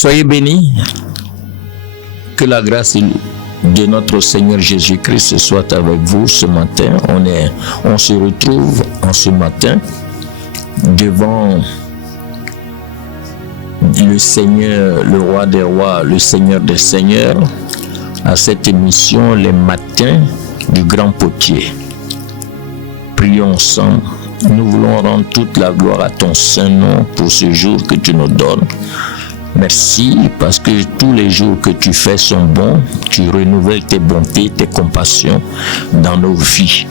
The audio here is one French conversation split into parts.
Soyez bénis. Que la grâce de notre Seigneur Jésus-Christ soit avec vous ce matin. On se retrouve en ce matin devant le Seigneur, le roi des rois, le Seigneur des seigneurs, à cette émission Les Matins du Grand Potier. Prions ensemble. Nous voulons rendre toute la gloire à ton saint nom pour ce jour que tu nous donnes. Merci parce que tous les jours que tu fais sont bons. Tu renouvelles tes bontés, tes compassions dans nos vies.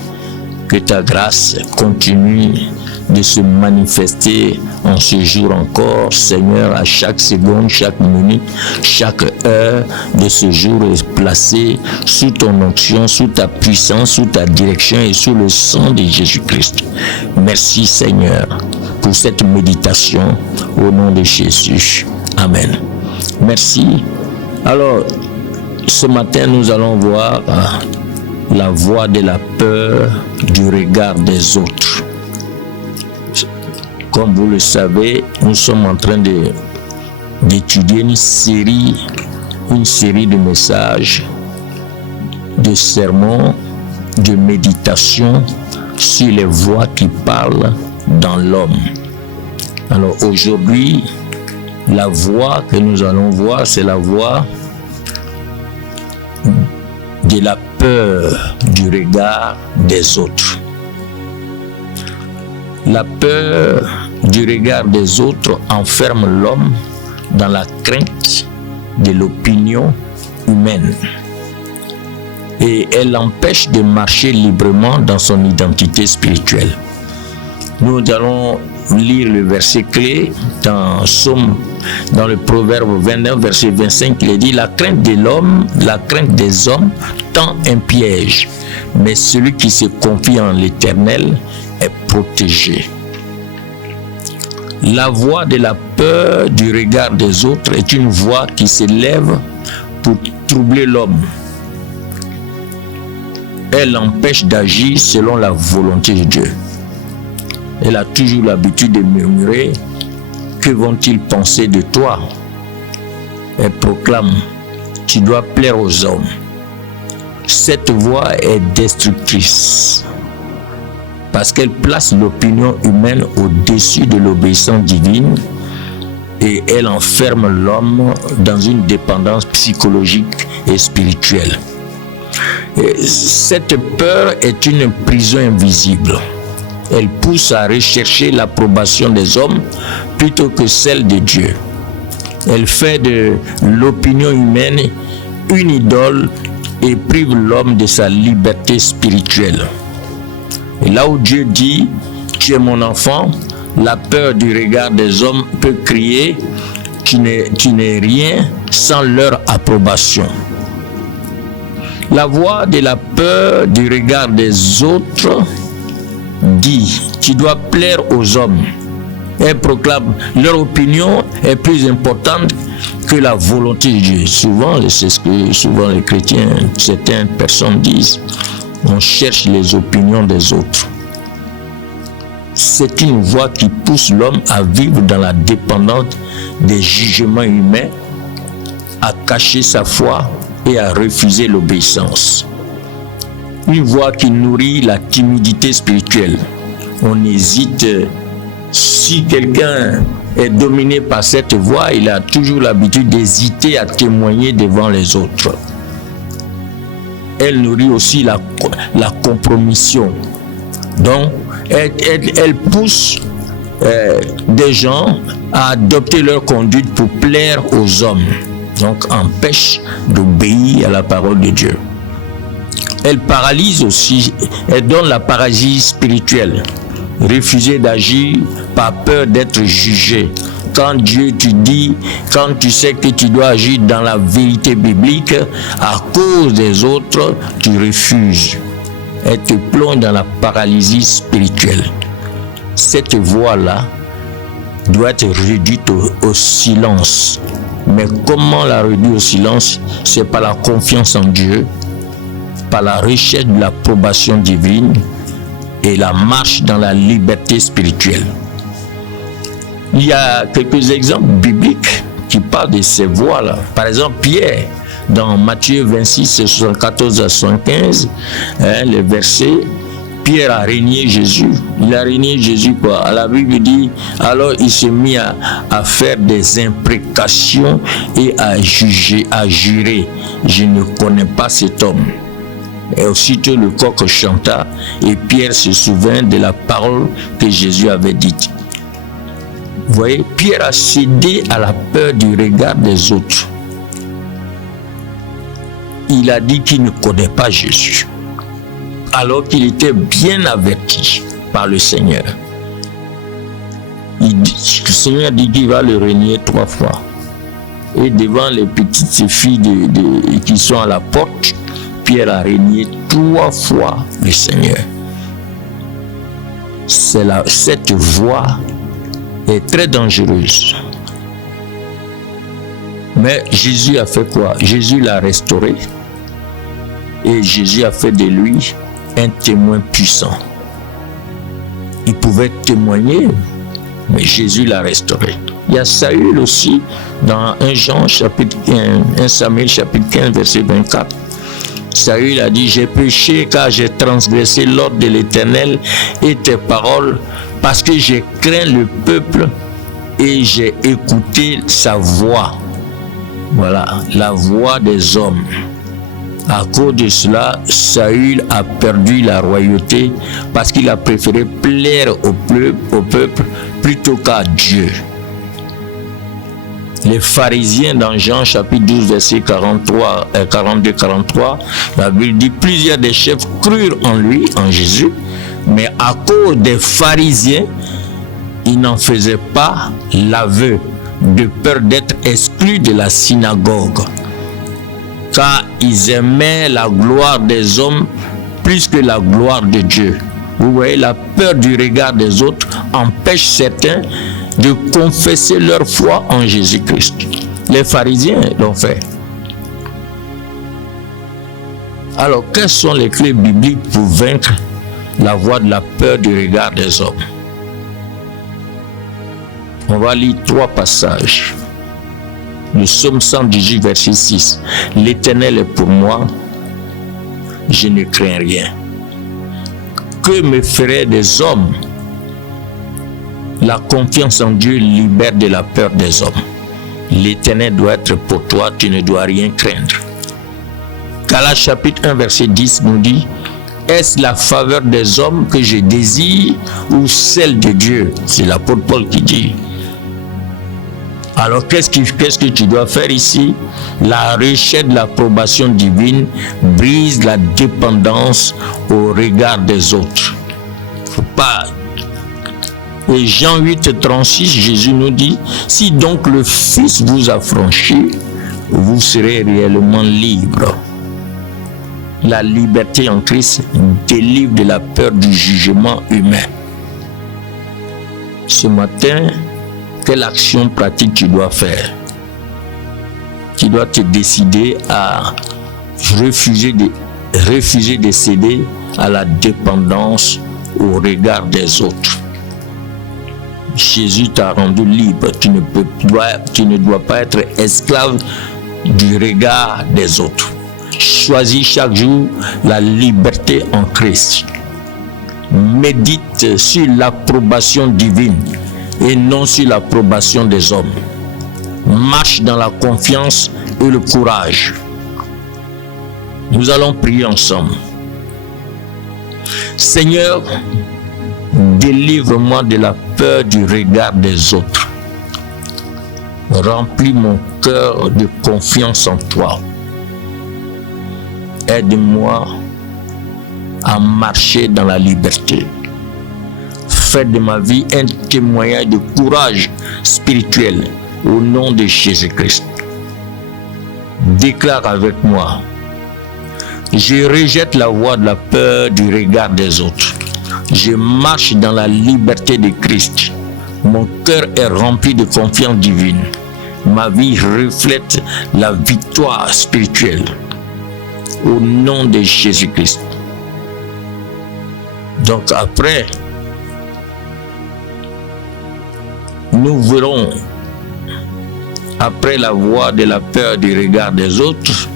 Que ta grâce continue de se manifester en ce jour encore, Seigneur, à chaque seconde, chaque minute, chaque heure de ce jour est placée sous ton onction, sous ta puissance, sous ta direction et sous le sang de Jésus-Christ. Merci Seigneur pour cette méditation au nom de Jésus. Amen. Merci. Alors, ce matin, nous allons voir la voix de la peur du regard des autres. Comme vous le savez, nous sommes en train d'étudier une série de messages, de sermons, de méditations sur les voix qui parlent dans l'homme. Alors aujourd'hui, la voix que nous allons voir, c'est la voix de la peur du regard des autres. La peur du regard des autres enferme l'homme dans la crainte de l'opinion humaine et elle l'empêche de marcher librement dans son identité spirituelle. Nous allons lire le verset clé dans le Proverbe 21, verset 25, il est dit: la crainte de l'homme, la crainte des hommes tend un piège, mais celui qui se confie en l'Éternel est protégé. La voix de la peur du regard des autres est une voix qui s'élève pour troubler l'homme. Elle l'empêche d'agir selon la volonté de Dieu. Elle a toujours l'habitude de murmurer: que vont-ils penser de toi? Elle proclame: tu dois plaire aux hommes. Cette voix est destructrice parce qu'elle place l'opinion humaine au-dessus de l'obéissance divine et elle enferme l'homme dans une dépendance psychologique et spirituelle. Et cette peur est une prison invisible. Elle pousse à rechercher l'approbation des hommes plutôt que celle de Dieu. Elle fait de l'opinion humaine une idole et prive l'homme de sa liberté spirituelle. Et là où Dieu dit: tu es mon enfant, la peur du regard des hommes peut crier: tu n'es rien sans leur approbation. La voix de la peur du regard des autres dit: tu dois plaire aux hommes. Elle proclame: leur opinion est plus importante que la volonté de Dieu. Souvent, c'est ce que souvent les chrétiens, certaines personnes disent: on cherche les opinions des autres. C'est une voix qui pousse l'homme à vivre dans la dépendance des jugements humains, à cacher sa foi et à refuser l'obéissance. Une voix qui nourrit la timidité spirituelle. On hésite. Si quelqu'un est dominé par cette voix, il a toujours l'habitude d'hésiter à témoigner devant les autres. Elle nourrit aussi la compromission. Donc, elle pousse des gens à adopter leur conduite pour plaire aux hommes. Donc, empêche d'obéir à la parole de Dieu. Elle paralyse aussi, elle donne la paralysie spirituelle. Refuser d'agir par peur d'être jugé. Quand Dieu te dit, quand tu sais que tu dois agir dans la vérité biblique, à cause des autres, tu refuses. Elle te plonge dans la paralysie spirituelle. Cette voix-là doit être réduite au silence. Mais comment la réduire au silence? C'est par la confiance en Dieu, par la recherche de l'approbation divine et la marche dans la liberté spirituelle. Il y a quelques exemples bibliques qui parle de ces voies-là. Par exemple, Pierre, dans Matthieu 26, 74 à 75, les versets, Pierre a régné Jésus. Il a régné Jésus quoi? À la Bible dit, alors il se mit à faire des imprécations et à juger, à jurer. Je ne connais pas cet homme. Et aussitôt le coq chanta et Pierre se souvint de la parole que Jésus avait dite. Vous voyez, Pierre a cédé à la peur du regard des autres. Il a dit qu'il ne connaît pas Jésus, alors qu'il était bien averti par le Seigneur. Le Seigneur dit qu'il va le régner 3 fois. Et devant les petites filles qui sont à la porte, Pierre a régné 3 fois le Seigneur. Cette voie est très dangereuse. Mais Jésus a fait quoi? Jésus l'a restauré. Et Jésus a fait de lui un témoin puissant. Il pouvait témoigner, mais Jésus l'a restauré. Il y a Saül aussi, dans 1 Samuel chapitre 15, verset 24. Saül a dit, j'ai péché car j'ai transgressé l'ordre de l'Éternel et tes paroles, parce que j'ai craint le peuple et j'ai écouté sa voix. Voilà, la voix des hommes. À cause de cela, Saül a perdu la royauté parce qu'il a préféré plaire au peuple plutôt qu'à Dieu. Les pharisiens dans Jean chapitre 12 verset 42-43, la Bible dit plusieurs des chefs crurent en lui, en Jésus, mais à cause des pharisiens, ils n'en faisaient pas l'aveu de peur d'être exclus de la synagogue. Car ils aimaient la gloire des hommes plus que la gloire de Dieu. Vous voyez, la peur du regard des autres empêche certains de confesser leur foi en Jésus-Christ. Les pharisiens l'ont fait. Alors, quelles sont les clés bibliques pour vaincre la voie de la peur du regard des hommes? On va lire 3 passages. Le psaume 118, verset 6. L'Éternel est pour moi, je ne crains rien. Que me feraient des hommes? La confiance en Dieu libère de la peur des hommes. L'Éternel doit être pour toi, tu ne dois rien craindre. Galates chapitre 1, verset 10 nous dit, est-ce la faveur des hommes que je désire ou celle de Dieu? C'est l'apôtre Paul qui dit. Alors, qu'est-ce que tu dois faire ici? La recherche de l'approbation divine brise la dépendance au regard des autres. Faut pas. Et Jean 8, 36, Jésus nous dit, si donc le Fils vous a franchi, vous serez réellement libre. La liberté en Christ délivre de la peur du jugement humain. Ce matin, quelle action pratique tu dois faire? Tu dois te décider à refuser de céder à la dépendance au regard des autres. Jésus t'a rendu libre. Tu ne dois pas être esclave du regard des autres. Choisis chaque jour la liberté en Christ. Médite sur l'approbation divine et non sur l'approbation des hommes. Marche dans la confiance et le courage. Nous allons prier ensemble. Seigneur, délivre-moi de la peur du regard des autres. Remplis mon cœur de confiance en toi. Aide-moi à marcher dans la liberté. Fais de ma vie un témoignage de courage spirituel au nom de Jésus-Christ. Déclare avec moi, je rejette la voie de la peur du regard des autres. Je marche dans la liberté de Christ. Mon cœur est rempli de confiance divine. Ma vie reflète la victoire spirituelle. Au nom de Jésus-Christ. Donc après, nous verrons après la voix de la peur du regard des autres,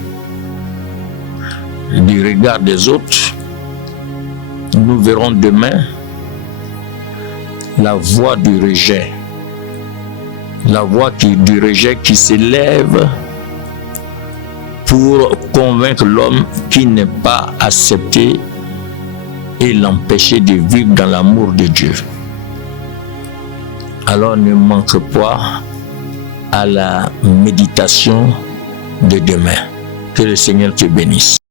nous verrons demain la voix du rejet. La voix du rejet qui s'élève pour convaincre l'homme qui n'est pas accepté et l'empêcher de vivre dans l'amour de Dieu. Alors ne manque pas à la méditation de demain. Que le Seigneur te bénisse.